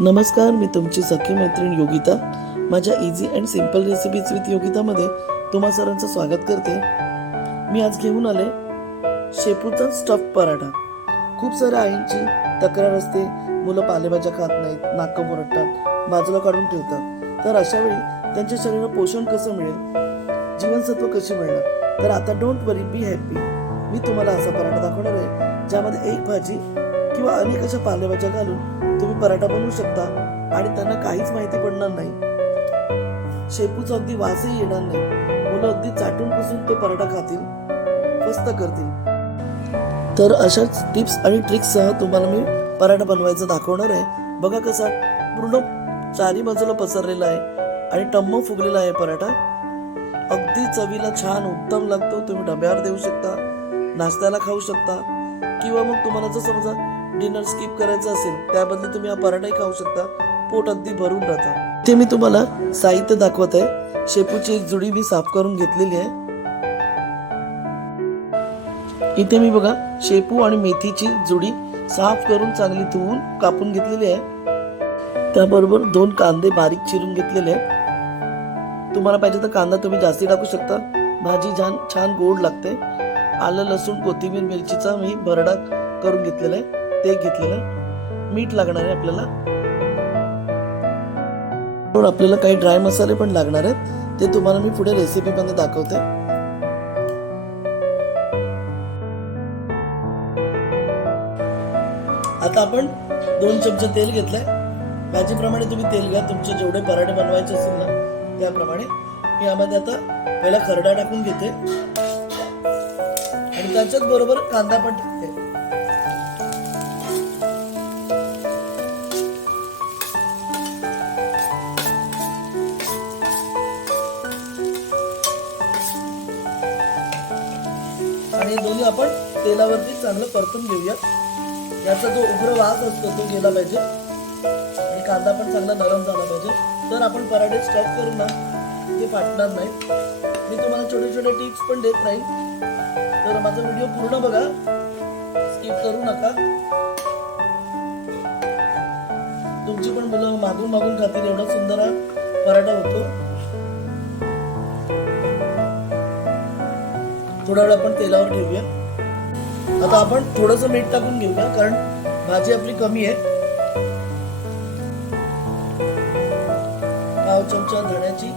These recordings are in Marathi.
नमस्कार मी तुमची सखी मैत्रीण योगिता. माझ्या easy and simple recipes with योगितामध्ये तुम्हा सरांचं स्वागत करते. मी आज घेऊन आले शेपूचा स्टफ पराठा. खूप साऱ्या आईंची तक्रार असते मुलं पालेभाज्या खात नाहीत नाकं मुरटतात बाजूला काढून ठेवतात. तर अशा वेळी त्यांच्या शरीराला पोषण कसं मिळेल? जीवनसत्व कशी मिळणार? तर आता डोंट वरी बी हॅपी मी तुम्हाला असा पराठा दाखवणार आहे ज्यामध्ये एक भाजी किंवा अनेक अशा पालेभाज्या घालून तुम्ही पराठा बनवू शकता आणि त्यांना काहीच माहिती पडणार नाही. शेपूचा अगदी वासही येणार नाही. मुलं अगदी चाटून पुसून तो पराठा खातील फस्त करतील. तर अशाच टिप्स आणि ट्रिक्ससह तुम्हाला मी पराठा बनवायचा दाखवणार आहे. बघा कसा पूर्ण चारी बाजूला पसरलेला आहे आणि टम्म फुगलेला आहे पराठा. अगदी चवीला छान उत्तम लागतो. तुम्ही डब्यावर देऊ शकता नाश्त्याला खाऊ शकता. किंवा मग तुम्हाला जर समजा डिनर स्किप करायचं असेल त्याबद्दल तुम्ही हा पराठाही खाऊ शकता. पोट अगदी भरून राहतं. ते मी तुम्हाला साहित्य दाखवत आहे. शेपूची एक जुडी मी साफ करून घेतलेली आहे. इथे मी बघा शेपू आणि मेथीची जुडी साफ करून चांगली धुवून कापून घेतलेली आहे. त्याबरोबर दोन कांदे बारीक चिरून घेतलेले आहेत. तुम्हाला पाहिजे तर कांदा तुम्ही जास्ती टाकू शकता. भाजी छान छान गोड लागते. आलं लसूण कोथिंबीर मिरचीचा मी भरडा करून घेतलेला आहे. ते घेतलेलं आहे मीठ लागणार आहे आपल्याला. पण आपल्याला काही ड्राय मसाले पण लागणार आहेत. ते तुम्हाला मी पुढे रेसिपी मध्ये दाखवते. आता आपण दोन चमचे तेल घेतलंय. भाजीप्रमाणे तुम्ही तेल घ्या. तुमचे जेवढे पराठे बनवायचे असतील ना त्याप्रमाणे. मी यामध्ये आता पहिला खरडा टाकून घेते. आणि त्याच्याच बरोबर कांदा पण आपण तेलावरती चांगलं परतून घेऊया. याचा जो उग्र वास असतो तो गेला पाहिजे. आणि कांदा पण चांगला नरम झाला पाहिजे. तर आपण पराठे स्टफ करू ना. ते फाटणार नाही मी तुम्हाला छोटे छोटे टिप्स पण देत राहील तर माझा व्हिडिओ पूर्ण बघा. स्किप करू नका. तुमची पण मुलं मागून मागून खातील. एवढा सुंदर हा पराठा होतो. थोडा वेळ आपण तेलावर ठेवूया आता आपण थोडस मीठ टाकून घेऊया कारण भाजी आपली कमी आहे. पाव चमचा धण्याची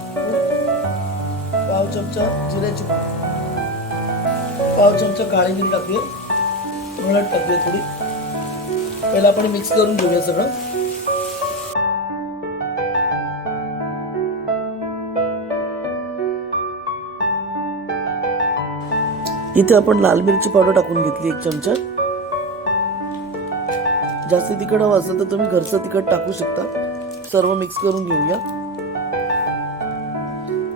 पाव चमचा जिऱ्याची पाव चमचा काळी मिरी टाकूया. हळद टाकूया थोडी. पहिला आपण मिक्स करून घेऊया सगळं. इथे आपण लाल मिरची पावडर टाकून घेतली एक चमचा. जास्त तिखट हवं असेल तर तुम्ही घरचं तिखट टाकू शकता. सर्व मिक्स करून घेऊया.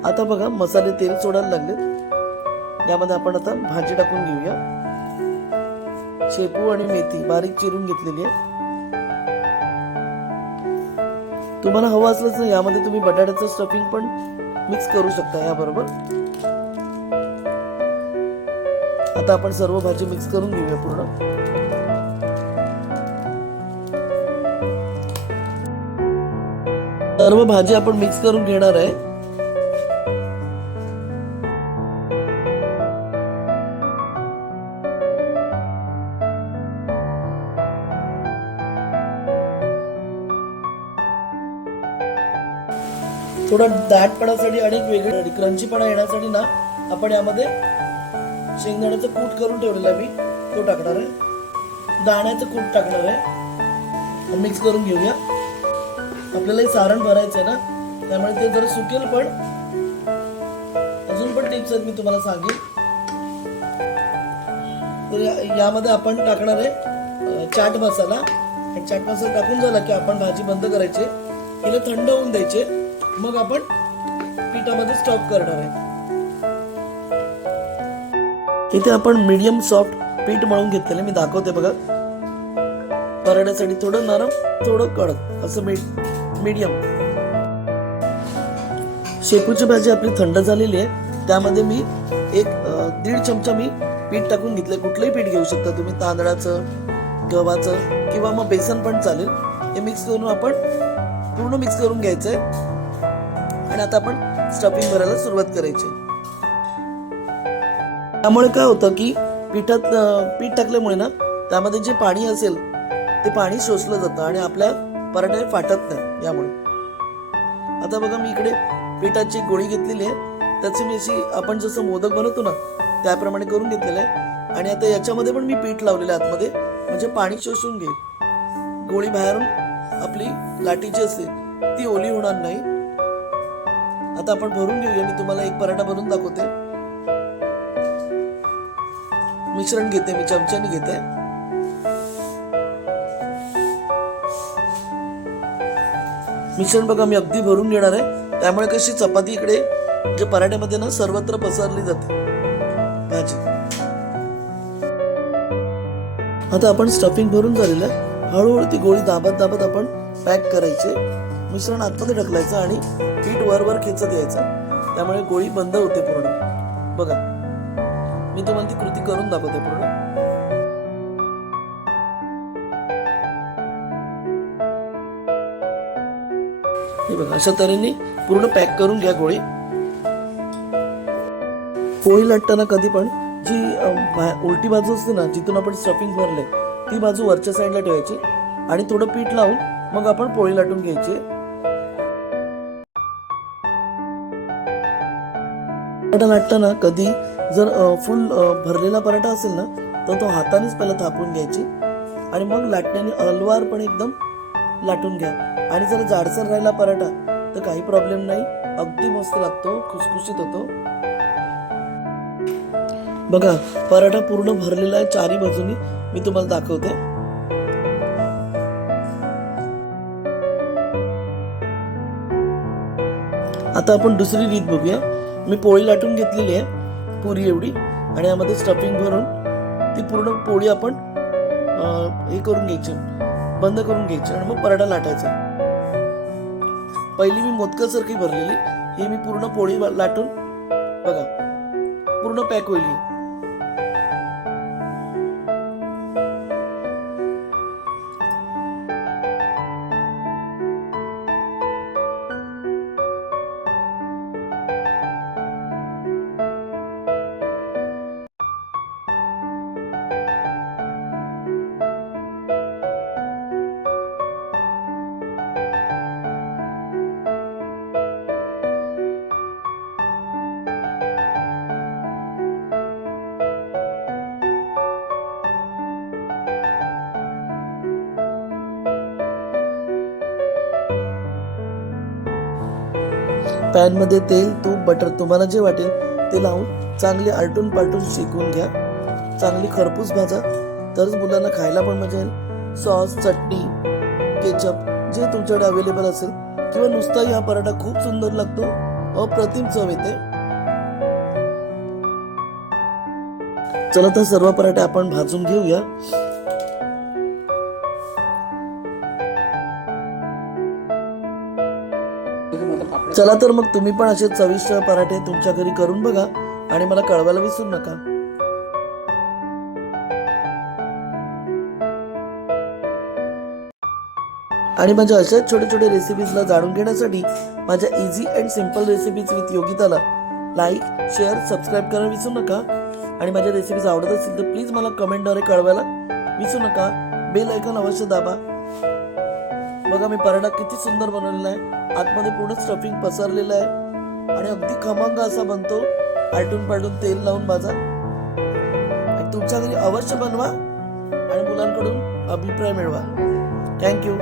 आता बघा मसाले तेल सोडायला लागले यामध्ये आपण आता भाजी टाकून घेऊया. शेपू आणि मेथी बारीक चिरून घेतलेली आहे. तुम्हाला हवं असलं यामध्ये तुम्ही बटाट्याचं स्टफिंग पण मिक्स करू शकता याबरोबर. आता आपण सर्व भाजी मिक्स करून घेऊया पूर्ण. सर्व भाजी आपण मिक्स करून घेणार आहे. थोडा दाटपणासाठी आणि वेगळे क्रंचीपणा येण्यासाठी ना आपण यामध्ये शेंगदाण्याचं कूट करून ठेवलेलं आहे मी. तो टाकणार आहे. दाण्याचं कूट टाकणार आहे. मिक्स करून घेऊया. आपल्याला हे सारण भरायचं आहे ना? त्यामुळे ते जरा सुकेल पण. अजून पण टिप्स आहेत मी तुम्हाला सांगेन. तर यामध्ये आपण टाकणार आहे चाट मसाला. चाट मसाला टाकून झाला की आपण भाजी बंद करायची. हिला थंड होऊन द्यायचे. मग आपण पिठामध्ये स्टॉप करणार आहे. इथे आपण मीडियम सॉफ्ट पीठ मळून घेतलेलं मी दाखवते बघा. पराठ्यासाठी थोडं नरम थोडं कडक. असं मीडियम शेपूची भाजी आपली थंड झालेली आहे. त्यामध्ये मी एक दीड चमचा मी पीठ टाकून घेतलंय. कुठलंही पीठ घेऊ शकता तुम्ही. तांदळाचं गव्हाचं किंवा मग बेसन पण चालेल. हे मिक्स करून आपण पूर्ण मिक्स करून घ्यायचं आहे आणि आता आपण स्टफिंग भरायला सुरुवात करायची त्यामुळे काय होतं की पिठात पीठ टाकल्यामुळे ना त्यामध्ये जे पाणी असेल ते पाणी शोषलं जातं आणि आपल्या पराठे फाटत नाही यामुळे. आता बघा मी इकडे पिठाची गोळी घेतलेली आहे. त्याची मी अशी आपण जसं मोदक बनवतो ना त्याप्रमाणे करून घेतलेलं आहे. आणि आता याच्यामध्ये पण मी पीठ लावलेलं आहे आतमध्ये. म्हणजे पाणी शोषून घेईल. गोळी बाहेरून आपली लाटीची असते ती ओली होणार नाही. आता आपण भरून घेऊया. मी तुम्हाला एक पराठा भरून दाखवते. मिश्रण घेते मी चमच्याने घेते. मिश्रण बघा मी अगदी भरून घेणार आहे. त्यामुळे कशी चपाती इकडे जे पराठ्यामध्ये ना सर्वत्र पसरली जाते. भाजी. आता आपण स्टफिंग भरून झालेलं आहे. हळूहळू ती गोळी दाबत दाबत आपण पॅक करायचे. मिश्रण आतमध्ये ढकलायचं आणि पीठ वर वर खेचत यायचं. त्यामुळे गोळी बंद होते पूर्ण. बघा. मी तुम्हाला ती कृती करून दाखवते पूर्ण हे बघा अशा तऱ्हेने पूर्ण पॅक करून घ्या गोळी. पोळी लाटताना कधी पण जी उलटी बाजू असते ना जिथून आपण स्टफिंग भरले ती बाजू वरच्या साईडला ठेवायची आणि थोडं पीठ लावून मग आपण पोळी लाटून घ्यायची. लाटताना कधी जर फुल भरलेला पराठा असेल ना तर तो हातानेच पहिला थापून घ्यायची. आणि मग लाटण्याने अलवारपणे एकदम लाटून घ्या. आणि जर जाडसर राहिला पराठा तर काही प्रॉब्लेम नाही. अगदी मस्त लागतो खुसखुशीत होतो. बघा पराठा पूर्ण भरलेला आहे चारी बाजूनी. मी तुम्हाला दाखवते. आता आपण दुसरी रीत बघूया. मी पोळी लाटून घेतलेली आहे. पुरी एवढी आणि यामध्ये स्टफिंग भरून ती पूर्ण पोळी आपण हे करून घ्यायची बंद करून घ्यायची आणि मग पराठा लाटायचा. पहिली मी मोदकासारखी भरलेली ही मी पूर्ण पोळी लाटून बघा पूर्ण पॅक होईल पॅनमध्ये तेल तूप बटर तुम्हाला जे वाटेल ते लावून चांगले आलटून पालटून शिकवून घ्या. चांगली खरपूस भाजा. तरच मुलांना खायला पण मजा येईल. सॉस चटणी केचप जे तुमच्याकडे अवेलेबल असेल. किंवा नुसताही हा पराठा खूप सुंदर लागतो अप्रतिम चव येते. चला तर सर्व पराठे आपण भाजून घेऊया. चला तर मग तुम्ही पण असे चविष्ट पराठे तुमच्या घरी करून बघा आणि मला कळवायला विसरू नका. आणि माझ्या अशाच छोट्या छोट्या रेसिपीजला जाणून घेण्यासाठी माझ्या easy and simple recipes with योगिताला like share subscribe करायला विसरू नका. आणि माझ्या रेसिपीज आवडत असतील तर प्लीज मला कमेंटद्वारे कळवायला विसरू नका. बेल ऐकून अवश्य दाबा. बघा मी पराठा किती सुंदर बनवलेला आहे. आतमध्ये पूर्ण स्टफिंग पसरलेलं आहे. आणि अगदी खमंग असा बनतो. आलटून पालटून तेल लावून माझा. तुमच्या घरी अवश्य बनवा. आणि मुलांकडून अभिप्राय मिळवा. थँक्यू